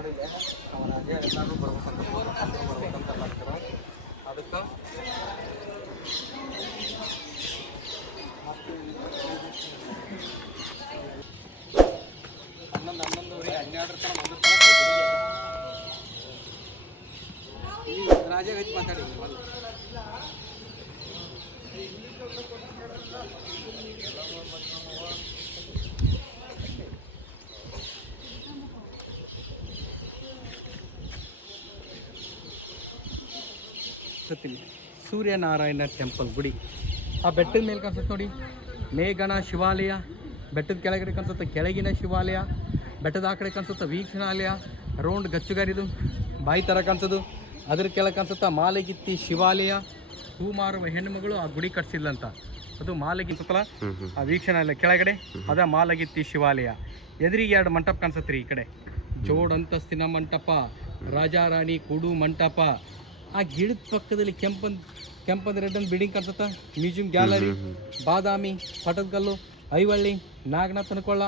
ನೋಡಿಲ್ಲ ಅವನ ಅದೇ ಎಲ್ಲರೂ ಬರ್ಬೇಕಂತ ಮಾಡ್ತಾರೆ ಅದಕ್ಕೆ ಹನ್ನೊಂದುವರೆ 12 ತನಕ ಒಂದು ಈ ರಾಜಾಗ ಹಚ್ಚಿ ಮಾತಾಡಿ ಮಲ್ಲ ಸೂರ್ಯನಾರಾಯಣ ಟೆಂಪಲ್ ಗುಡಿ ಆ ಬೆಟ್ಟದ ಮೇಲೆ ಕಾಣಿಸುತ್ತೆ ನೋಡಿ. ಮೇಘನ ಶಿವಾಲಯ, ಬೆಟ್ಟದ ಕೆಳಗಡೆ ಕಾಣಿಸುತ್ತೆ ಕೆಳಗಿನ ಶಿವಾಲಯ, ಬೆಟ್ಟದ ಆ ಕಡೆ ಕಾಣಿಸುತ್ತೆ ವೀಕ್ಷಣಾಲಯ, ರೌಂಡ್ ಗಚ್ಚುಗಾರಿದು ಬಾಯಿ ಥರ ಕಾಣಿಸೋದು. ಅದ್ರ ಕೆಳಗೆ ಕಾಣಿಸುತ್ತಾ ಮಾಲೆಗಿತ್ತಿ ಶಿವಾಲಯ. ಹೂ ಮಾರುವ ಹೆಣ್ಣುಮಗಳು ಆ ಗುಡಿ ಕಟ್ಸಿಲ್ಲಂತ, ಅದು ಮಾಲೆಗಿತ್ತಲ್ಲ ಆ ವೀಕ್ಷಣಾಲಯ ಕೆಳಗಡೆ ಅದ ಮಾಲಗಿತ್ತಿ ಶಿವಾಲಯ. ಎದುರಿಗೆ 2 ಮಂಟಪ ಕಾಣಿಸುತ್ತೆ ರೀ. ಈ ಕಡೆ ಜೋಡ್ ಅಂತಸ್ತಿನ ಮಂಟಪ, ರಾಜಾರಾಣಿ ಕೂಡು ಮಂಟಪ. ಆ ಗಿಡದ ಪಕ್ಕದಲ್ಲಿ ಕೆಂಪಂದ ರೆಡ್ ಅಂತ ಬಿಲ್ಡಿಂಗ್ ಕಾಣಿಸುತ್ತಾ, ಮ್ಯೂಸಿಯಂ ಗ್ಯಾಲರಿ, ಬಾದಾಮಿ, ಪಟದಕಲ್ಲು, ಐವಳ್ಳಿ, ನಾಗನಾಥ್ ಅನ್ಕೊಳ್ಳ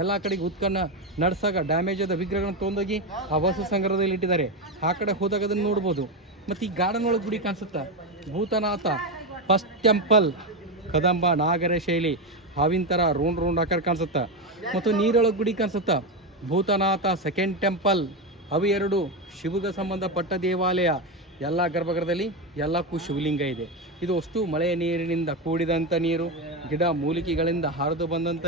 ಎಲ್ಲ ಕಡೆಗೆ ಉತ್ಕನ್ನ ನಡ್ಸಾಗ ಡ್ಯಾಮೇಜ್ ಆದ ವಿಗ್ರಹಗಳನ್ನು ತೊಗೊಂಡೋಗಿ ಆ ವಸ್ತು ಸಂಗ್ರಹದಲ್ಲಿ ಇಟ್ಟಿದ್ದಾರೆ. ಆ ಕಡೆ ಹೋದಾಗ ಅದನ್ನು ನೋಡ್ಬೋದು. ಮತ್ತು ಈ ಗಾರ್ಡನ್ ಒಳಗೆ ಗುಡಿ ಕಾಣಿಸುತ್ತಾ, ಭೂತನಾಥ ಫಸ್ಟ್ ಟೆಂಪಲ್, ಕದಂಬ ನಾಗರ ಶೈಲಿ, ಹಾವಿನ ಥರ ರೌಂಡ್ ಆಕಾರ ಕಾಣಿಸುತ್ತಾ. ಮತ್ತು ನೀರೊಳಗೆ ಗುಡಿ ಕಾಣಿಸುತ್ತಾ, ಭೂತನಾಥ ಸೆಕೆಂಡ್ ಟೆಂಪಲ್. ಅವು 2 ಶಿವಗೆ ಸಂಬಂಧಪಟ್ಟ ದೇವಾಲಯ. ಎಲ್ಲ ಗರ್ಭಗೃಹದಲ್ಲಿ ಎಲ್ಲಕ್ಕೂ ಶಿವಲಿಂಗ ಇದೆ. ಇದು ಅಷ್ಟು ಮಳೆ ನೀರಿನಿಂದ ಕೂಡಿದಂಥ ನೀರು, ಗಿಡ ಮೂಲಿಕೆಗಳಿಂದ ಹರಿದು ಬಂದಂಥ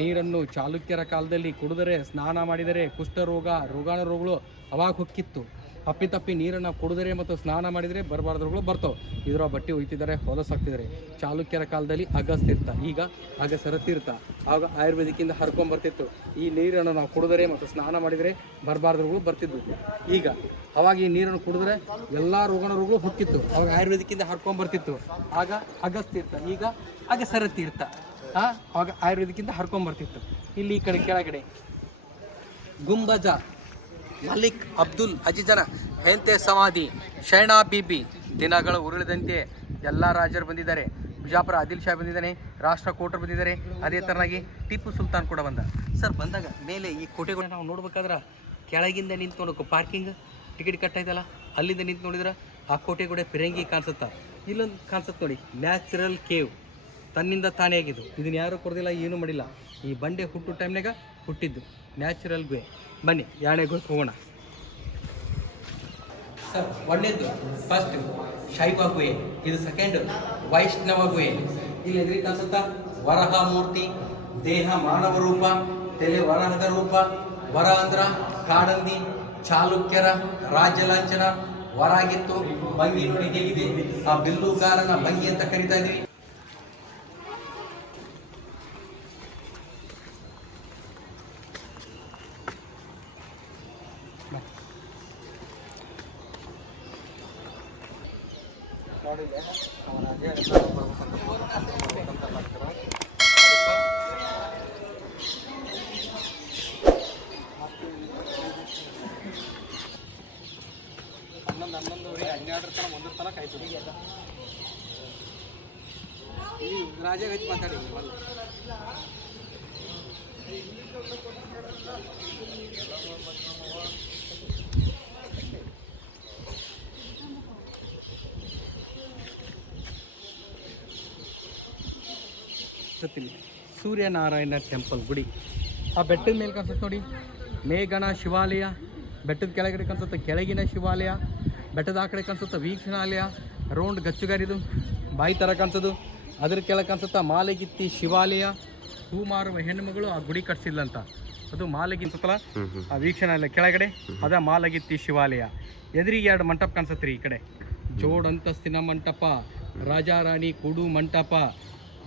ನೀರನ್ನು ಚಾಲುಕ್ಯರ ಕಾಲದಲ್ಲಿ ಕುಡಿದರೆ, ಸ್ನಾನ ಮಾಡಿದರೆ ಕುಷ್ಠರೋಗ, ರೋಗಾಣುರೋಗಗಳು ಅವಾಗ ಹೊಕ್ಕಿತ್ತು. ಅಪ್ಪಿತಪ್ಪಿ ನೀರನ್ನು ಕುಡಿದರೆ ಮತ್ತು ಸ್ನಾನ ಮಾಡಿದರೆ ಬರಬಾರ್ದು ರೋಗಗಳು ಬರ್ತಾವೆ. ಇದರ ಬಟ್ಟೆ ಒಯ್ತಿದ್ದಾರೆ, ಹೊಲಸಾಗ್ತಿದ್ದಾರೆ. ಚಾಲುಕ್ಯರ ಕಾಲದಲ್ಲಿ ಅಗಸ್ತೀರ್ಥ, ಈಗ ಅಗಸರ ತೀರ್ಥ. ಆಗ ಆಯುರ್ವೇದಿಕ್ಕಿಂದ ಹರ್ಕೊಂಬರ್ತಿತ್ತು. ಈ ನೀರನ್ನು ನಾವು ಕುಡಿದರೆ ಮತ್ತು ಸ್ನಾನ ಮಾಡಿದರೆ ಬರಬಾರ್ದು ರೋಗಗಳು ಬರ್ತಿದ್ವು. ಈಗ ಅವಾಗ ಈ ನೀರನ್ನು ಕುಡಿದ್ರೆ ಎಲ್ಲ ರೋಗಾಣುರೋಗಗಳು ಹೊಕ್ಕಿತ್ತು. ಅವಾಗ ಆಯುರ್ವೇದಿಕ್ಕಿಂದ ಹರ್ಕೊಂಬರ್ತಿತ್ತು. ಆಗ ಅಗಸ್ತೀರ್ಥ, ಈಗ ಅಗಸರ ತೀರ್ಥ. ಆವಾಗ ಆಯುರ್ವೇದಿಕ್ಕಿಂದ ಹರ್ಕೊಂಬರ್ತಿತ್ತು. ಇಲ್ಲಿ ಈ ಕಡೆ ಕೆಳಗಡೆ ಗುಂಬಜ, ಮಲಿಕ್ ಅಬ್ದುಲ್ ಅಜೀಜನ ಹೆಂತೆ ಸಮಾಧಿ, ಶೈನಾ ಬೀಬಿ. ದಿನಗಳು ಉರುಳಿದಂತೆ ಎಲ್ಲ ರಾಜರು ಬಂದಿದ್ದಾರೆ. ಬಿಜಾಪುರ ಆದಿಲ್ ಶಾ ಬಂದಿದ್ದಾನೆ, ರಾಷ್ಟ್ರಕೂಟರು ಬಂದಿದ್ದಾರೆ. ಅದೇ ಥರನಾಗಿ ಟಿಪ್ಪು ಸುಲ್ತಾನ್ ಕೂಡ ಬಂದ. ಸರ್ ಬಂದಾಗ ಮೇಲೆ ಈ ಕೋಟೆಗಳನ್ನ ನಾವು ನೋಡ್ಬೇಕಾದ್ರೆ ಕೆಳಗಿಂದ ನಿಂತ್ಕೊಂಡು ಪಾರ್ಕಿಂಗ್ ಟಿಕೆಟ್ ಕಟ್ಟಾಯ್ತಲ್ಲ, ಅಲ್ಲಿಂದ ನಿಂತು ನೋಡಿದ್ರೆ ಆ ಕೋಟೆ ಕೂಡ ಫಿರಂಗಿ ಕಾಣಿಸುತ್ತಾ. ಇಲ್ಲೊಂದು ಕಾಣಿಸುತ್ತೆ ನೋಡಿ, ನ್ಯಾಚುರಲ್ ಕೇವ್, ತನ್ನಿಂದ ತಾನೇ ಆಗಿದ್ದು. ಇದನ್ನು ಯಾರೂ ಕೊಡೋದಿಲ್ಲ, ಏನೂ ಮಾಡಿಲ್ಲ. ಈ ಬಂಡೆ ಹುಟ್ಟು ಟೈಮ್ನಾಗ ಹುಟ್ಟಿದ್ದು ನ್ಯಾಚುರಲ್ ಗುಹೆ. ಬನ್ನಿ 2ನೇ ಗುಹೆಗೆ ಹೋಗೋಣ. ಸರ್ 1ನೇದು ಫಸ್ಟ್ ಶೈವ ಗುಹೆ, ಇದು 2nd ವೈಷ್ಣವ ಗುಹೆ. ಇಲ್ಲಿ ಎದುರಿಗೆ ಕಾಣಿಸುತ್ತಾ ವರಹ ಮೂರ್ತಿ, ದೇಹ ಮಾನವ ರೂಪ, ತಲೆ ವರಹದ ರೂಪ. ವರ ಅಂದ್ರ ಕಾಡಂದಿ, ಚಾಲುಕ್ಯರ ರಾಜ್ಯ ಲಾಂಛನ. ವರಾಗಿತ್ತು, ಭಂಗಿ ನೋಡಿ ಹೇಗಿದೆ, ಆ ಬಿಲ್ಲುಗಾರನ ಭಂಗಿ ಅಂತ ಕರಿತಾ ಇದ್ರಿ. ನೋಡಿಲ್ಲ ಅವನ ಅದೇ ಎಲ್ಲರೂ ಬರ್ಬೇಕಂತ ಮಾಡ್ತಾರೆ ಅದಕ್ಕೆ 11:30 12 ತನಕ ಒಂದು ತನಕ ಆಯ್ತು. ಈ ರಾಜಾಗ ಹಚ್ಚಿ ಮಾತಾಡಿ ಮಲ್ಲ ಸೂರ್ಯನಾರಾಯಣ ಟೆಂಪಲ್ ಗುಡಿ ಆ ಬೆಟ್ಟದ ಮೇಲೆ ಕಾಣಿಸುತ್ತೆ ನೋಡಿ. ಮೇಘನ ಶಿವಾಲಯ, ಬೆಟ್ಟದ ಕೆಳಗಡೆ ಕಾಣಿಸುತ್ತೆ ಕೆಳಗಿನ ಶಿವಾಲಯ, ಬೆಟ್ಟದ ಆ ಕಡೆ ಕಾಣಿಸುತ್ತೆ ವೀಕ್ಷಣಾಲಯ, ರೌಂಡ್ ಗಚ್ಚುಗಾರಿದು ಬಾಯಿ ಥರ ಕಾಣಿಸೋದು. ಅದ್ರ ಕೆಳಗೆ ಕಾಣಿಸುತ್ತಾ ಮಾಲೆಗಿತ್ತಿ ಶಿವಾಲಯ. ಹೂ ಮಾರುವ ಹೆಣ್ಣುಮಗಳು ಆ ಗುಡಿ ಕಟ್ಸಿಲ್ಲಂತ, ಅದು ಮಾಲೆಗಿತ್ತಲ್ಲ ಆ ವೀಕ್ಷಣಾಲಯ ಕೆಳಗಡೆ ಅದ ಮಾಲಗಿತ್ತಿ ಶಿವಾಲಯ. ಎದುರಿಗೆ 2 ಮಂಟಪ ಕಾಣಿಸುತ್ತೆ ರೀ. ಈ ಕಡೆ ಜೋಡ್ ಅಂತಸ್ತಿನ ಮಂಟಪ, ರಾಜಾರಾಣಿ ಕೂಡು ಮಂಟಪ.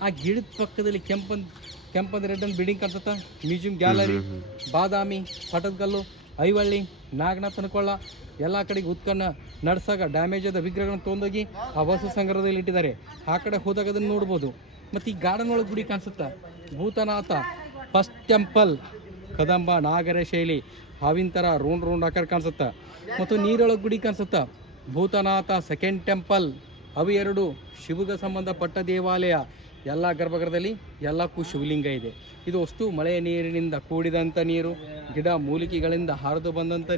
ಆ ಗಿಡದ ಪಕ್ಕದಲ್ಲಿ ಕೆಂಪಂದ ರೆಡ್ ಅಂತ ಬಿಲ್ಡಿಂಗ್ ಕಾಣಿಸುತ್ತಾ, ಮ್ಯೂಸಿಯಂ ಗ್ಯಾಲರಿ, ಬಾದಾಮಿ, ಪಟದಕಲ್ಲು, ಐವಳ್ಳಿ, ನಾಗನಾಥ್ ಅನ್ಕೊಳ್ಳ ಎಲ್ಲ ಕಡೆಗೆ ಉತ್ಕನ್ನ ನಡ್ಸಾಗ ಡ್ಯಾಮೇಜ್ ಆದ ವಿಗ್ರಹಗಳನ್ನು ತೊಗೊಂಡೋಗಿ ಆ ವಸ್ತು ಸಂಗ್ರಹದಲ್ಲಿ ಇಟ್ಟಿದ್ದಾರೆ. ಆ ಕಡೆ ಹೋದಾಗ ಅದನ್ನು ನೋಡ್ಬೋದು. ಮತ್ತು ಈ ಗಾರ್ಡನ್ ಒಳಗೆ ಗುಡಿ ಕಾಣಿಸುತ್ತಾ, ಭೂತನಾಥ ಫಸ್ಟ್ ಟೆಂಪಲ್, ಕದಂಬ ನಾಗರ ಶೈಲಿ, ಹಾವಿನ ಥರ ರೌಂಡ್ ಆಕಾರ ಕಾಣಿಸುತ್ತಾ. ಮತ್ತು ನೀರೊಳಗೆ ಗುಡಿ ಕಾಣಿಸುತ್ತಾ, ಭೂತನಾಥ ಸೆಕೆಂಡ್ ಟೆಂಪಲ್. ಅವು 2 ಶಿವಗೆ ಸಂಬಂಧಪಟ್ಟ ದೇವಾಲಯ. ಎಲ್ಲ ಗರ್ಭಗೃಹದಲ್ಲಿ ಎಲ್ಲಕ್ಕೂ ಶಿವಲಿಂಗ ಇದೆ. ಇದು ಅಷ್ಟು ಮಳೆ ನೀರಿನಿಂದ ಕೂಡಿದಂಥ ನೀರು, ಗಿಡ ಮೂಲಿಕೆಗಳಿಂದ ಹರಿದು ಬಂದಂಥ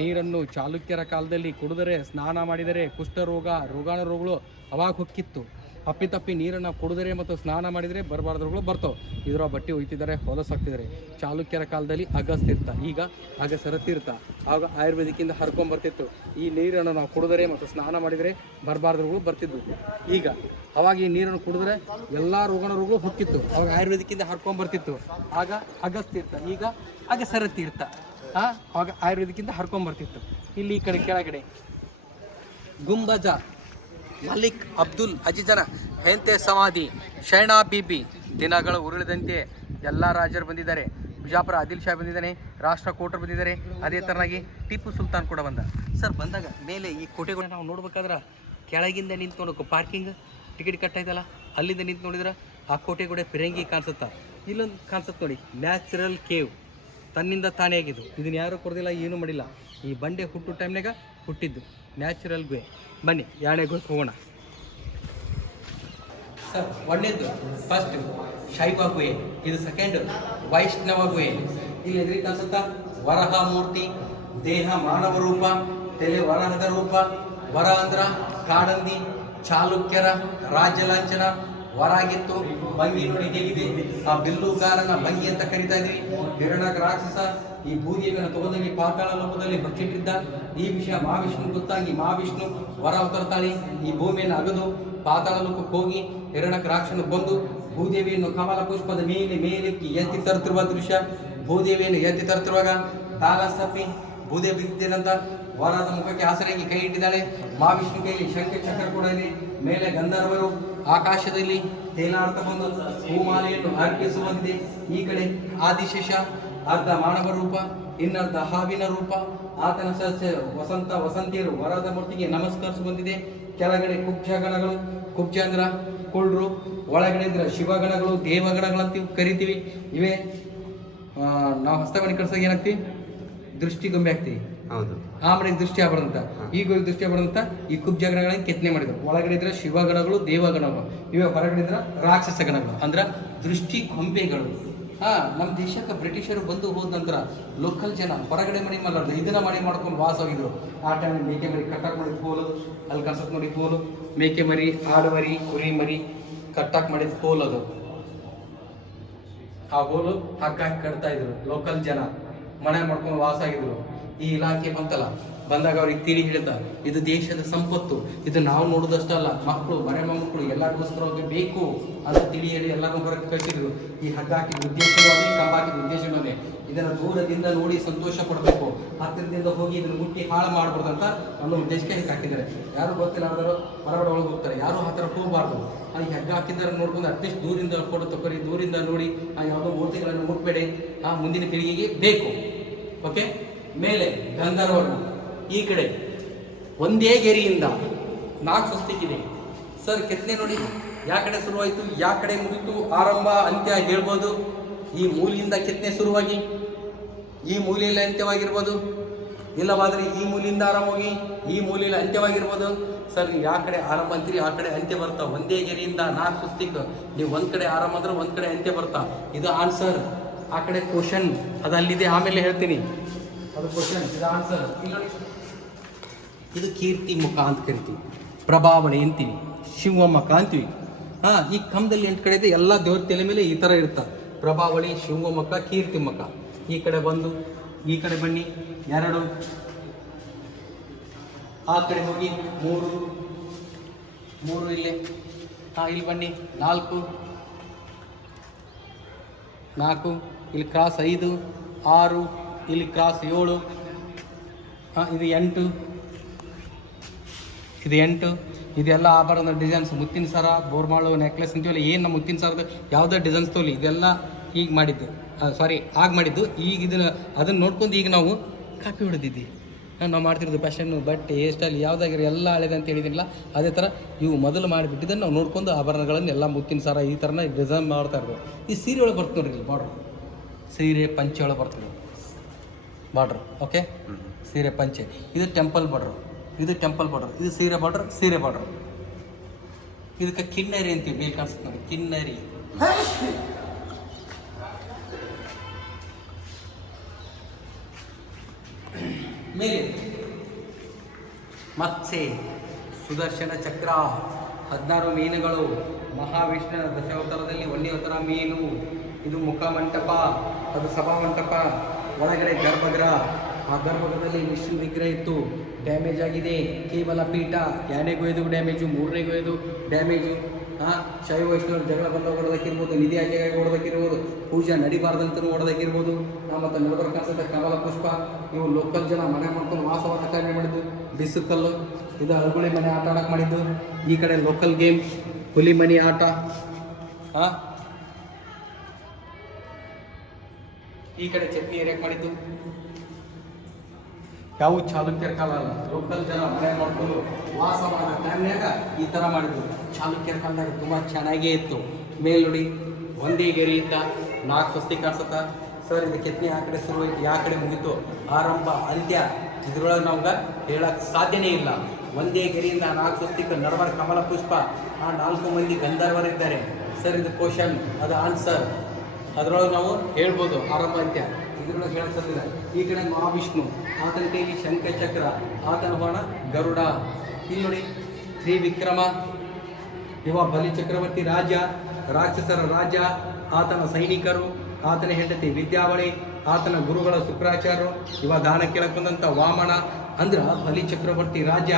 ನೀರನ್ನು ಚಾಲುಕ್ಯರ ಕಾಲದಲ್ಲಿ ಕುಡಿದರೆ, ಸ್ನಾನ ಮಾಡಿದರೆ ಕುಷ್ಠರೋಗ, ರೋಗಾಣು ರೋಗಗಳು ಅವಾಗ ಹೊಕ್ಕಿತ್ತು. ಅಪ್ಪಿತಪ್ಪಿ ನೀರನ್ನು ಕುಡಿದರೆ ಮತ್ತು ಸ್ನಾನ ಮಾಡಿದರೆ ಬರಬಾರ್ದ್ರುಗಳು ಬರ್ತಾವೆ. ಇದರ ಬಟ್ಟೆ ಒಯ್ತಿದ್ದಾರೆ, ಹೊಲಸಾಗ್ತಿದ್ದಾರೆ. ಚಾಲುಕ್ಯರ ಕಾಲದಲ್ಲಿ ಅಗಸ್ತೀರ್ಥ, ಈಗ ಅಗಸರ ತೀರ್ಥ. ಆಗ ಆಯುರ್ವೇದಿಕ್ಕಿಂದ ಹರ್ಕೊಂಬರ್ತಿತ್ತು. ಈ ನೀರನ್ನು ನಾವು ಕುಡಿದರೆ ಮತ್ತು ಸ್ನಾನ ಮಾಡಿದರೆ ಬರಬಾರ್ದ್ರುಗಳು ಬರ್ತಿದ್ವು. ಈಗ ಅವಾಗ ಈ ನೀರನ್ನು ಕುಡಿದ್ರೆ ಎಲ್ಲ ರೋಗಗಳು ಹೊಕ್ಕಿತ್ತು. ಅವಾಗ ಆಯುರ್ವೇದಿಕ್ಕಿಂದ ಹರ್ಕೊಂಬರ್ತಿತ್ತು. ಆಗ ಅಗಸ್ತೀರ್ಥ, ಈಗ ಅಗಸರ ತೀರ್ಥ. ಅವಾಗ ಆಯುರ್ವೇದಿಕ್ಕಿಂದ ಹರ್ಕೊಂಬರ್ತಿತ್ತು. ಇಲ್ಲಿ ಈ ಕಡೆ ಕೆಳಗಡೆ ಗುಂಬಜ, ಮಲಿಕ್ ಅಬ್ದುಲ್ ಅಜಿಜನ ಹೆಂತೆ ಸಮಾಧಿ, ಶೈನಾ ಬೀಬಿ. ದಿನಗಳು ಉರುಳಿದಂತೆ ಎಲ್ಲ ರಾಜರು ಬಂದಿದ್ದಾರೆ. ಬಿಜಾಪುರ ಆದಿಲ್ ಶಾ ಬಂದಿದ್ದಾನೆ, ರಾಷ್ಟ್ರಕೂಟರು ಬಂದಿದ್ದಾರೆ. ಅದೇ ಥರನಾಗಿ ಟಿಪ್ಪು ಸುಲ್ತಾನ್ ಕೂಡ ಬಂದ. ಸರ್ ಬಂದಾಗ ಮೇಲೆ ಈ ಕೋಟೆಗಳನ್ನ ನಾವು ನೋಡ್ಬೇಕಾದ್ರೆ ಕೆಳಗಿಂದ ನಿಂತು ನೋಡೋಕೆ ಪಾರ್ಕಿಂಗ್ ಟಿಕೆಟ್ ಕಟ್ಟಾಯ್ತಲ್ಲ, ಅಲ್ಲಿಂದ ನಿಂತು ನೋಡಿದ್ರೆ ಆ ಕೋಟೆ ಕೂಡ ಫಿರಂಗಿ ಕಾಣಿಸುತ್ತಾ. ಇಲ್ಲೊಂದು ಕಾಣಿಸುತ್ತೆ ನೋಡಿ, ನ್ಯಾಚುರಲ್ ಕೇವ್, ತನ್ನಿಂದ ತಾನೇ ಆಗಿದ್ದು. ಇದನ್ನು ಯಾರೂ ಕೊಡೋದಿಲ್ಲ, ಏನೂ ಮಾಡಿಲ್ಲ. ಈ ಬಂಡೆ ಹುಟ್ಟು ಟೈಮ್ನಾಗ ಹುಟ್ಟಿದ್ದು ನ್ಯಾಚುರಲ್ ಗುಹೆ. ಬನ್ನಿ ಎರಡನೇ ಗುಹೆ ಹೋಗೋಣ ಸರ್. ಒಂದೇದ್ದು ಫಸ್ಟ್ ಶೈವ ಗುಹೆ, ಇದು ಸೆಕೆಂಡ್ ವೈಷ್ಣವ ಗುಹೆ. ಇಲ್ಲಿ ಎದುರಿಗೆ ಕಾಣಿಸುತ್ತಾ ವರಹ ಮೂರ್ತಿ, ದೇಹ ಮಾನವ ರೂಪ, ತಲೆ ವರಹದ ರೂಪ. ವರ ಅಂದ್ರ ಕಾಡಂದಿ, ಚಾಲುಕ್ಯರ ರಾಜ್ಯ ಲಾಂಛನ. ವರಾಗಿತ್ತು, ಭಂಗಿ ನೋಡಿ ಹೇಗಿದೆ. ಆ ಬಿಲ್ಲುಗಾರನ ಭಂಗಿ ಅಂತ ಕರಿತಾ ಇದ್ವಿ. ಹಿರಣ್ಯ ರಾಕ್ಷಸ ಈ ಭೂದೇವಿಯನ್ನು ತಗೊಂಡೋಗಿ ಪಾತಾಳ ಲೋಕದಲ್ಲಿ ಬಚ್ಚಿಟ್ಟಿದ್ದ. ಈ ವಿಷಯ ಮಹಾವಿಷ್ಣು ಗೊತ್ತಾಗಿ ಮಹಾವಿಷ್ಣು ವರ ಅವತರ್ತಾಳಿ ಈ ಭೂಮಿಯನ್ನು ಅಗದು ಪಾತಾಳ ಲೋಕಕ್ಕೆ ಹೋಗಿ ಹಿರಣ್ಯ ರಾಕ್ಷಸನ ಬಂದು ಭೂದೇವಿಯನ್ನು ಕಮಲ ಪುಷ್ಪದ ಮೇಲೆಕ್ಕಿ ಎತ್ತಿ ತರುತ್ತಿರುವ ದೃಶ್ಯ. ಭೂದೇವಿಯನ್ನು ಎತ್ತಿ ತರುತ್ತಿರುವಾಗ ಬ್ಯಾಲೆನ್ಸ್ ತಪ್ಪಿ ಭೂದೇವಿ ಬಿದ್ದೇನಂತ ವರದ ಮುಖಕ್ಕೆ ಆಸರೆಯಾಗಿ ಕೈ ಇಟ್ಟಿದ್ದಾಳೆ. ಮಹಾವಿಷ್ಣು ಕೈಯಲ್ಲಿ ಶಂಖ ಚಕ್ರ ಕೂಡ ಇದೆ. ಮೇಲೆ ಗಂಧರ್ವರು ಆಕಾಶದಲ್ಲಿ ತೇಲಾಡ್ತಾ ಬಂದು ಹೂಮಾಲೆಯನ್ನು ಅರ್ಪಿಸುವಂತೆ. ಈ ಕಡೆ ಆದಿಶೇಷ ಅರ್ಧ ಮಾನವ ರೂಪ, ಇನ್ನರ್ಧ ಹಾವಿನ ರೂಪ. ಆತನ ಸಸ್ಯ ವಸಂತಿಯರು ವರದ ಮೂರ್ತಿಗೆ ನಮಸ್ಕರಿಸುವಂತಿದೆ. ಕೆಳಗಡೆ ಕುಬ್ಜಗಣಗಳು, ಕುಬ್ಜ ಅಂದ್ರ ಕುಳ್ರು, ಒಳಗಡೆ ಇದ್ರೆ ಶಿವಗಣಗಳು, ದೇವಗಣಗಳಂತ ಕರಿತೀವಿ. ಇವೇ ನಾವು ಹಸ್ತಗಣಿ ಕಳ್ಸಾಗ ಏನಾಗ್ತೀವಿ, ದೃಷ್ಟಿಗೊಂಬೆ ಆಗ್ತೀವಿ. ಹೌದು, ಆ ಮನೆಗೆ ದೃಷ್ಟಿ ಆಗ್ಬಾರ್ದಂತ, ಈಗ ದೃಷ್ಟಿ ಆಗ್ಬಾರ್ದಂತ ಈ ಕುಬ್ಜಗಣಗಳನ್ನ ಕೆತ್ತನೆ ಮಾಡಿದ್ರು. ಒಳಗಡೆ ಇದ್ರೆ ಶಿವಗಣಗಳು, ದೇವಗಣಗಳು. ಇವೇ ಹೊರಗಡೆ ಇದ್ರೆ ರಾಕ್ಷಸ ಗಣಗಳು, ಅಂದ್ರೆ ದೃಷ್ಟಿ ಗೊಂಬೆಗಳು. ನಮ್ಮ ದೇಶಕ್ಕೆ ಬ್ರಿಟಿಷರು ಬಂದು ಹೋದ ನಂತರ ಲೋಕಲ್ ಜನ ಹೊರಗಡೆ ಮನೆ ಮಾಡಲಾರ್ದು ಇದನ್ನ ಮಾಡ್ಕೊಂಡು ವಾಸ ಹೋಗಿದ್ರು. ಆ ಟೈಮ್ ಮೇಕೆ ಮರಿ ಕಟ್ಟಾಕ್ ಮಾಡಿದ ಹೋಲು, ಅಲ್ಲಿ ಕನ್ಸತ್ ನೋಡಿ ಹೋಲು, ಮೇಕೆ ಮರಿ, ಆಡುಮರಿ, ಕುರಿ ಮರಿ ಕಟ್ಟಾಕ್ ಮಾಡಿದ ಹೋಲ್ ಅದು. ಆ ಹೋಲು ಹಗ್ಗಾಗಿ ಕಟ್ತಾ ಇದ್ರು ಲೋಕಲ್ ಜನ, ಮನೆ ಮಾಡ್ಕೊಂಡು ವಾಸ ಆಗಿದ್ರು. ಈ ಇಲಾಖೆ ಬಂತಲ್ಲ, ಬಂದಾಗ ಅವ್ರಿಗೆ ತಿಳಿ ಹಿಡಿದ ಇದು ದೇಶದ ಸಂಪತ್ತು, ಇದು ನಾವು ನೋಡೋದಷ್ಟಲ್ಲ, ಮಕ್ಕಳು ಮನೆ ಮಕ್ಕಳು ಎಲ್ಲರಿಗೋಸ್ಕರ ಬೇಕು ಅಂತ ತಿಳಿ ಹೇಳಿ ಎಲ್ಲರೂ ಹೊರಗೆ ಕಳಿಸಿದ್ರು. ಈ ಹಗ್ಗ ಹಾಕಿದ ಉದ್ದೇಶವೂ ಅದೇ, ಕಂಬ ಹಾಕಿದ ಉದ್ದೇಶವೂ ಅದೇ. ಇದನ್ನು ದೂರದಿಂದ ನೋಡಿ ಸಂತೋಷ ಪಡಬೇಕು, ಹತ್ತಿರದಿಂದ ಹೋಗಿ ಇದನ್ನು ಮುಟ್ಟಿ ಹಾಳು ಮಾಡ್ಬಾರ್ದು ಅಂತ ಅನ್ನೋ ಉದ್ದೇಶಕ್ಕೆ ಹೀಗೆ ಹಾಕಿದ್ದಾರೆ. ಯಾರು ಗೊತ್ತಿಲ್ಲ ಆದರೂ ಹೊರಗಡೆ ಒಳಗೆ ಹೋಗ್ತಾರೆ, ಯಾರು ಹತ್ತಿರ ಹೋಗಬಾರ್ದು. ಈ ಹಗ್ಗ ಹಾಕಿದ್ದಾರೆ ನೋಡ್ಕೊಂಡು ಅಟ್ಲೀಸ್ಟ್ ದೂರಿಂದ ಫೋಟೋ ತಗೊಳ್ಳಿ, ದೂರಿಂದ ನೋಡಿ ಯಾವುದೋ ಮೂರ್ತಿಗಳನ್ನು ಮುಟ್ಬೇಡಿ, ಮುಂದಿನ ಪೀಳಿಗೆಗೆ ಬೇಕು. ಓಕೆ. ಮೇಲೆ ಗಂಧರ್ವರು, ಈ ಕಡೆ ಒಂದೇ ಗೆರೆಯಿಂದ 4 ಸ್ವಸ್ತಿಕ್ಕಿದೆ ಸರ್. ಕೆತ್ತನೆ ನೋಡಿ ಯಾವ ಕಡೆ ಶುರುವಾಯಿತು, ಯಾವ ಕಡೆ ಮುಗಿತು, ಆರಂಭ ಅಂತ್ಯ ಹೇಳ್ಬೋದು. ಈ ಮೂಲೆಯಿಂದ ಕೆತ್ತನೆ ಶುರುವಾಗಿ ಈ ಮೂಲೆಯಲ್ಲಿ ಅಂತ್ಯವಾಗಿರ್ಬೋದು, ಇಲ್ಲವಾದರೆ ಈ ಮೂಲೆಯಿಂದ ಆರಂಭವಾಗಿ ಈ ಮೂಲೆಯಲ್ಲಿ ಅಂತ್ಯವಾಗಿರ್ಬೋದು. ಸರ್ ನೀವು ಯಾವ ಕಡೆ ಆರಂಭ ಅಂತೀರಿ ಆ ಕಡೆ ಅಂತ್ಯ ಬರ್ತಾ. ಒಂದೇ ಗೆರೆಯಿಂದ 4 ಸ್ವಸ್ತಿಕ್, ನೀವು ಒಂದು ಕಡೆ ಆರಂಭ ಅಂದ್ರೆ ಒಂದು ಕಡೆ ಅಂತ್ಯ ಬರ್ತಾ. ಇದು ಆನ್ಸರ್. ಆ ಕಡೆ ಕ್ವಶನ್ ಅದು ಅಲ್ಲಿದೆ, ಆಮೇಲೆ ಹೇಳ್ತೀನಿ. ಅದು ಕ್ವಶನ್, ಇದು ಆನ್ಸರ್. ಇದು ಕೀರ್ತಿ ಮುಖ ಅಂತ ಕರಿತೀವಿ, ಪ್ರಭಾವಳಿ ಅಂತೀವಿ, ಶಿವಮೊಗ್ಗ ಅಂತೀವಿ. ಈ ಕಂಬದಲ್ಲಿ 8 ಕಡೆ ಇದೆ, ಎಲ್ಲ ದೇವ್ರ ತಲೆ ಮೇಲೆ ಈ ಥರ ಇರುತ್ತೆ. ಪ್ರಭಾವಳಿ, ಶಿವಮೊಗ್ಗ, ಕೀರ್ತಿ ಮುಖ. ಈ ಕಡೆ ಬಂದು ಈ ಕಡೆ ಬನ್ನಿ 2, ಆ ಕಡೆ ಹೋಗಿ 3 ಇಲ್ಲಿ, ಇಲ್ಲಿ ಬನ್ನಿ 4, ಇಲ್ಲಿ ಕ್ರಾಸ್ 5, 6, ಇಲ್ಲಿ ಕ್ರಾಸ್ 7, ಇದು 8, ಇದೆಲ್ಲ ಆಭರಣದ ಡಿಸೈನ್ಸ್. ಮುತ್ತಿನ ಸರ, ಬೋರ್ಮಾಳು, ನೆಕ್ಲೆಸ್ ಅಂತೀವಲ್ಲ, ಏನು ನಮ್ಮ ಮುತ್ತಿನ ಸರದ ಯಾವುದೇ ಡಿಸೈನ್ಸ್ ತೋಲಿ, ಇದೆಲ್ಲ ಈಗ ಮಾಡಿದ್ದು, ಆಗ ಮಾಡಿದ್ದು. ಈಗ ಅದನ್ನು ನೋಡ್ಕೊಂಡು ಈಗ ನಾವು ಕಾಪಿ ಹೊಡೆದಿದ್ದೀವಿ. ನಾವು ಮಾಡ್ತಿರೋದು ಫ್ಯಾಷನ್ನು, ಬಟ್ಟೆ, ಹೇರ್ ಸ್ಟೈಲ್ ಯಾವುದಾಗಿರೋ ಎಲ್ಲ ಹಳೆದೆ ಅಂತ ಹೇಳಿದಿಲ್ಲ. ಅದೇ ಥರ ಇವು ಮೊದಲು ಮಾಡಿಬಿಟ್ಟಿದ್ದನ್ನು ನಾವು ನೋಡ್ಕೊಂಡು ಆಭರಣಗಳನ್ನು ಎಲ್ಲ ಮುತ್ತಿನ ಸರ ಈ ಥರನ ಡಿಸೈನ್ ಮಾಡ್ತಾ ಇರೋದು. ಈ ಸೀರೆ ಒಳಗೆ ಬರ್ತು ನೋಡ್ರಿ, ಇಲ್ಲಿ ಬಾರ್ಡ್ರ್ ಸೀರೆ ಪಂಚೆ ಒಳಗೆ ಬರ್ತದೆ ಬಾರ್ಡ್ರ್. ಓಕೆ, ಸೀರೆ ಪಂಚೆ. ಇದು ಟೆಂಪಲ್ ಬಾರ್ಡ್ರ್, ಇದು ಟೆಂಪಲ್ ಬಾರ್ಡರ್, ಇದು ಸೀರೆ ಬಾರ್ಡರ್. ಇದಕ್ಕೆ ಕಿನ್ನರಿ ಅಂತೀವಿ. ಮೇಲೆ ಕಾಣಿಸುತ್ತೆ ನೋಡಿ, ಕಿನ್ನರಿ. ಮೇಲೆ ಮತ್ಸ್ಯೆ, ಸುದರ್ಶನ ಚಕ್ರ, 16 ಮೀನುಗಳು, ಮಹಾವಿಷ್ಣುವಿನ ದಶಾವತಾರದಲ್ಲಿ 1ನೇ ಅವತಾರ ಮೀನು. ಇದು ಮುಖಮಂಟಪ, ಅದು ಸಭಾಮಂಟಪ. ಒಳಗಡೆ ಗರ್ಭಗೃಹ, ಆ ಗರ್ಭಗೃಹದಲ್ಲಿ ವಿಷ್ಣು ವಿಗ್ರಹ ಇತ್ತು. ಡ್ಯಾಮೇಜ್ ಆಗಿದೆ ಕೇವಲ ಪೀಠ. 2ನೇಗೂ ಇದು ಡ್ಯಾಮೇಜು, 3ನೇಗೂ ಇದು ಡ್ಯಾಮೇಜು. ಶೈವ ವೈಷ್ಣವರು ಜಗಳ ಬಂದ ಹೊಡೆದಕ್ಕಿರ್ಬೋದು, ನಿಧಿ ಆಚೆಗಾಗಿ ಹೊಡೆದಕ್ಕಿರ್ಬೋದು, ಪೂಜೆ ನಡಿಬಾರ್ದಂತೂ ಹೊಡೆದಕ್ಕಿರ್ಬೋದು. ಮತ್ತು ನಡುಬರ ಕಾಣಿಸುತ್ತೆ ಕಮಲ ಪುಷ್ಪ. ಇವು ಲೋಕಲ್ ಜನ ಮನೆ ಮಾಡ್ಕೊಂಡು ವಾಸವಾದ ಕಾರ್ಯ ಮಾಡಿದ್ದು. ಬಿಸುಕಲ್ಲು, ಇದು ಅಳ್ಗುಳಿ ಮನೆ ಆಟ ಆಡೋಕೆ ಮಾಡಿದ್ದು. ಈ ಕಡೆ ಲೋಕಲ್ ಗೇಮ್ ಹುಲಿ ಮನಿ ಆಟ. ಈ ಕಡೆ ಚಟ್ನಿ ಏರಿಯಾಕೆ ಮಾಡಿದ್ದು. ಯಾವ ಚಾಲುಕ್ಯರ ಕಾಲ ಅಲ್ಲ, ಲೋಕಲ್ ಜನ ಮನೆ ಮಾಡ್ಕೊಂಡು ವಾಸ ಮಾಡೋ ಟೈಮ್ನಾಗ ಈ ಥರ ಮಾಡಿದ್ರು. ಚಾಲುಕ್ಯರ ಕಾಲದಾಗ ತುಂಬ ಚೆನ್ನಾಗೇ ಇತ್ತು. ಮೇಲ್ನುಡಿ ಒಂದೇ ಗೆರೆಯಿಂದ 4 ಸ್ವಸ್ತಿ ಕಾಣಿಸುತ್ತಾ. ಸರ್ ಇದು ಕೆತ್ತನೆ ಆ ಕಡೆ ಶುರು ಐತಿ, ಯಾವ ಕಡೆ ಮುಗಿತು, ಆರಂಭ ಅಂತ್ಯ ಇದ್ರೊಳಗೆ ನಮ್ಗೆ ಹೇಳಕ್ಕೆ ಸಾಧ್ಯನೇ ಇಲ್ಲ. ಒಂದೇ ಗೆರೆಯಿಂದ 4 ಸ್ವಸ್ತಿಕ ನಡವರ ಕಮಲ ಪುಷ್ಪ. ಆ 4 ಮಂದಿ ಗಂಧರ್ವರಿದ್ದಾರೆ. ಸರ್ ಇದು ಕ್ವಶನ್, ಅದು ಆನ್ಸರ್. ಅದರೊಳಗೆ ನಾವು ಹೇಳ್ಬೋದು ಆರಂಭ ಅಂತ್ಯ. ಇದ್ರೊಳಗೆ ಹೇಳ್ತಿಲ್ಲ. ಈ ಕಡೆ ಮಹಾವಿಷ್ಣು, ಆತನ ಕೈಲಿ ಶಂಖಚಕ್ರ, ಆತನ ಬಾಣ ಗರುಡ. ಇಲ್ಲಿ ನೋಡಿ ತ್ರಿವಿಕ್ರಮ, ಇವ ಬಲಿ ಚಕ್ರವರ್ತಿ ರಾಜ, ರಾಕ್ಷಸರ ರಾಜ, ಆತನ ಸೈನಿಕರು, ಆತನ ಹೆಂಡತಿ ವಿದ್ಯಾವಳಿ, ಆತನ ಗುರುಗಳ ಶುಕ್ರಾಚಾರ್ಯರು, ಇವ ದಾನ ಕೇಳಕ್ಕೆ ಬಂದಂಥ ವಾಮನ. ಅಂದ್ರೆ ಬಲಿ ಚಕ್ರವರ್ತಿ ರಾಜ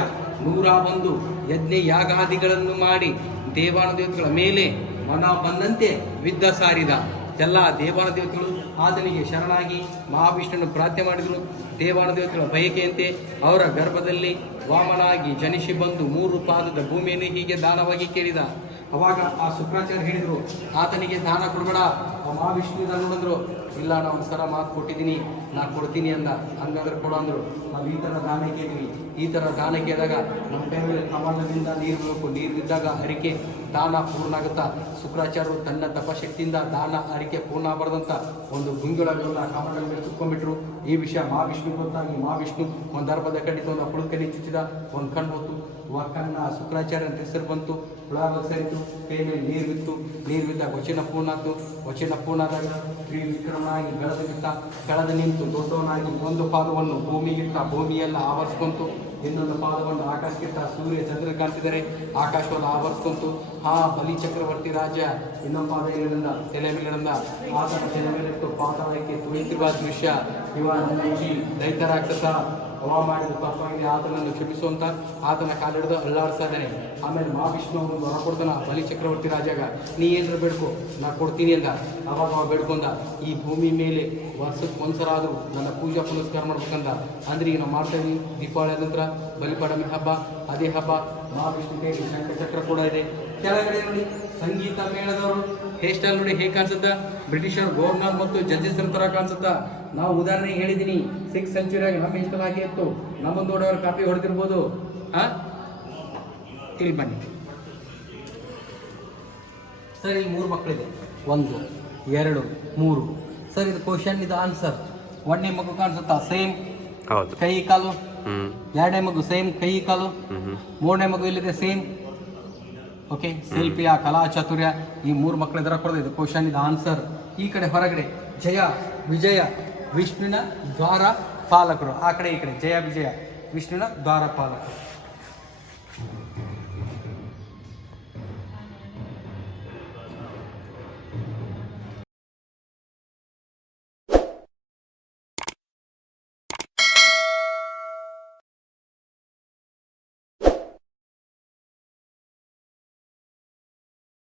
101 ಯಜ್ಞ ಯಾಗಾದಿಗಳನ್ನು ಮಾಡಿ ದೇವಾನ ದೇವತೆಗಳ ಮೇಲೆ ಮನ ಬಂದಂತೆ ವಿದ್ದ ಸಾರಿದ. ಎಲ್ಲ ದೇವಾನ ದೇವತೆಗಳು ಆತನಿಗೆ ಶರಣಾಗಿ ಮಹಾವಿಷ್ಣುವನ್ನು ಪ್ರಾರ್ಥನೆ ಮಾಡಿದರು. ದೇವಾನ ದೇವತೆಗಳ ಬಯಕೆಯಂತೆ ಅವರ ಗರ್ಭದಲ್ಲಿ ವಾಮನಾಗಿ ಜನಿಸಿ ಬಂದು 3 ಪಾದದ ಭೂಮಿಯನ್ನು ಹೀಗೆ ದಾನವಾಗಿ ಕೇಳಿದ. ಅವಾಗ ಆ ಶುಕ್ರಾಚಾರ್ಯ ಹೇಳಿದರು, ಆತನಿಗೆ ದಾನ ಕೊಡಬೇಡ. ಆ ಮಹಾವಿಷ್ಣುವಿನ ನೋಡಿದ್ರು, ಇಲ್ಲ ನಾವು ಸರ ಮಾತು ಕೊಟ್ಟಿದ್ದೀನಿ, ನಾನು ಕೊಡ್ತೀನಿ ಅಂದ. ಹಂಗಾದ್ರೆ ಕೊಡು ಅಂದರು. ನಾವು ಈ ಥರ ದಾನ ಕೇಳಿದ್ವಿ. ಈ ಥರ ದಾನ ಕೇಳಿದಾಗ ನಮ್ಮ ಕೈ ಮೇಲೆ ಕಮಲದಿಂದ ನೀರು ಬೇಕು. ನೀರು ಇದ್ದಾಗ ಹರಿಕೆ ದಾನ ಪೂರ್ಣ ಆಗುತ್ತಾ. ಶುಕ್ರಾಚಾರ್ಯರು ತನ್ನ ತಪಶಕ್ತಿಯಿಂದ ದಾನ ಹರಿಕೆ ಪೂರ್ಣ ಬರೆದಂಥ ಒಂದು ಗುಂಗುಳಗಳನ್ನ ಕಮಲ ಮೇಲೆ ಸುತ್ಕೊಂಡ್ಬಿಟ್ರು. ಈ ವಿಷಯ ಮಹಾವಿಷ್ಣು ಗೊತ್ತಾಗಿ ಮಹಾವಿಷ್ಣು ಒಂದು ದರ್ಭದ ಕಡಿತ ಒಂದು ಪುಳುಕಲ್ಲಿ ಚುಚ್ಚಿದ. ಒಂದು ಕಣ್ಣು ಹೊತ್ತು ಕಣ್ಣ ಶುಕ್ರಾಚಾರ್ಯ ಅಂತ ಹೆಸರು ಬಂತು. ಹುಳ ಸರಿತು, ಕೈ ಮೇಲೆ ನೀರು ಬಿತ್ತು. ನೀರು ಬಿದ್ದಾಗ ವಚನ ಪೂರ್ಣ ಆಯ್ತು. ವಚನ ಪೂರ್ಣ ಆದಾಗ ತ್ರಿವಿಕ್ರಮನಾಗಿ ಬೆಳೆದು ಬಿಟ್ಟ. ಕೆಳದು ನಿಂತು ದೊಡ್ಡವನಾಗಿ ಒಂದು ಪಾದವನ್ನು ಭೂಮಿಗಿಟ್ಟ. ಭೂಮಿಯೆಲ್ಲ ಆವರಿಸ್ಕೊಂತು. ಇನ್ನೊಂದು ಪಾದವನ್ನು ಆಕಾಶಕ್ಕಿಟ್ಟ. ಸೂರ್ಯ ಚಂದ್ರ ಕಾಣ್ತಿದ್ದಾರೆ, ಆಕಾಶವನ್ನು ಆವರಿಸ್ಕೊಂತು. ಬಲಿ ಚಕ್ರವರ್ತಿ ರಾಜ ಇನ್ನೊಂದು ಪಾದ ಏನಿಂದ ತಲೆ ಮೇಲಿಂದ ಆತನ ತಲೆ ಮೇಲಿಟ್ಟು ಪಾತಾಳಕ್ಕೆ ತುಳಿತಿರುವ ದೃಶ್ಯ. ಇವ ದೈತ್ಯರಾಗ್ತದ ಹವಾ ಮಾಡಿದ ತಪ್ಪಾಗಿದೆ, ಆತನನ್ನು ಕ್ಷಮಿಸುವಂತ ಆತನ ಕಾಲಿಡಿದು ಅಳ್ಳಾಡ್ತಾ ಇದ್ದಾನೆ. ಆಮೇಲೆ ಮಹಾವಿಷ್ಣು ಅವನು ಹೊರ ಕೊಡ್ತಾನ ಬಲಿ ಚಕ್ರವರ್ತಿ ರಾಜಾಗ, ನೀ ಏನಾರ ಬೇಡ್ಕೊ ನಾ ಕೊಡ್ತೀನಿ ಅಂದ. ಅವಾಗ ಅವ ಬೇಡ್ಕೊಂಡ, ಈ ಭೂಮಿ ಮೇಲೆ ವರ್ಷಕ್ಕೆ ಒಂದ್ಸಲ ಆದರೂ ನನ್ನ ಪೂಜಾ ಪುನಸ್ಕಾರ ಮಾಡ್ಬೇಕಂದ. ಅಂದ್ರೆ ಈಗ ನಾವು ಮಾಡ್ತಾ ಇದ್ದೀವಿ ದೀಪಾವಳಿ ಆದ ನಂತರ ಬಲಿಪಾಡಮಿ ಹಬ್ಬ. ಅದೇ ಹಬ್ಬ ಮಹಾವಿಷ್ಣು ಕೈಲಿ ಶಂಖಚಕ್ರ ಕೂಡ ಇದೆ. ಕೆಳಗಡೆ ನೋಡಿ ಸಂಗೀತ ಮೇಳದವರು ಹೇರ್ ಸ್ಟೈಲ್ ನೋಡಿ ಹೇಗೆ ಕಾಣಿಸುತ್ತಾ. ಬ್ರಿಟಿಷರ್ ಗವರ್ನರ್ ಮತ್ತು ಜಡ್ಜಸ್ ಥರ ಕಾಣಿಸುತ್ತಾ. ನಾವು ಉದಾಹರಣೆಗೆ ಹೇಳಿದ್ದೀನಿ, 6th ಸೆಂಚುರಿಯಾಗಿ ನಮ್ಮ ಇಷ್ಟ ಹಾಗೆ ಇತ್ತು. ನಮ್ಮೊಂದು ದೊಡ್ಡವರು ಕಾಪಿ ಹೊಡೆದಿರ್ಬೋದು. ಇಲ್ಲಿ ಬನ್ನಿ ಸರ್, ಇಲ್ಲಿ 3 ಮಕ್ಕಳಿದೆ. 1 2 3 ಸರ್. ಇದು ಕ್ವಶನ್, ಇದು ಆನ್ಸರ್. 1ನೇ ಮಗು ಕಾಣಿಸುತ್ತಾ ಸೇಮ್ ಕೈ ಕಾಲು. 2ನೇ ಮಗು ಸೇಮ್ ಕೈ ಕಾಲು. 3ನೇ ಮಗು ಇಲ್ಲಿದೆ ಸೇಮ್. ಓಕೆ, ಶಿಲ್ಪಿಯ ಕಲಾ ಚಾತುರ್ಯ. ಈ 3 ಮಕ್ಕಳು ಇದರ ಕೊಡೋದು. ಇದು ಕ್ವಶನ್, ಇದು ಆನ್ಸರ್. ಈ ಕಡೆ ಹೊರಗಡೆ ಜಯ ವಿಜಯ ವಿಷ್ಣುವಿನ ದ್ವಾರ ಪಾಲಕರು. ಆ ಕಡೆ ಈ ಕಡೆ ಜಯ ವಿಜಯ ವಿಷ್ಣುವಿನ ದ್ವಾರ ಪಾಲಕರು.